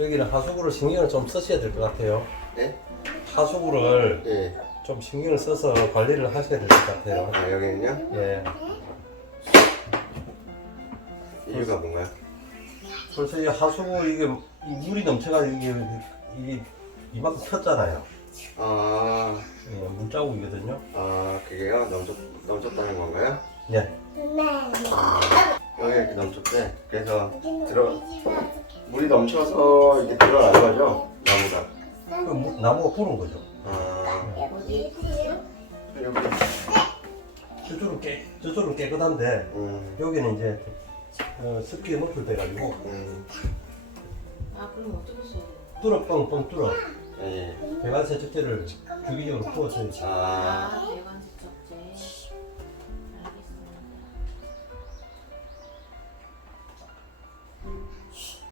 여기는 하수구를 신경을 좀 쓰셔야 될 것 같아요. 네? 하수구를 예. 좀 신경을 써서 관리를 하셔야 될 것 같아요. 아 여기는요? 예. 이유가 뭔가요? 벌써 이 하수구 이게 이 물이 넘쳐가지고 이게, 이게 이만큼 폈잖아요. 아, 예, 물자국이거든요. 아 그게요? 넘쳤 넘쳤다는 건가요? 예. 여 기 이렇게 넘쳤대. 그래서 들어 물이 넘쳐서 이게 들어가는 거죠? 나무가. 그 무- 나무가 부른 거죠. 아 어디? 여기. 저쪽은 깨, 저쪽은 깨끗한데 음, 여기는 이제 어, 습기에 노출돼가지고 음, 아 그럼 어쩌겠어. 뚫어 뻥뻥 뚫어. 예. 배관 세척제를 주기적으로 부어줘야지. 아,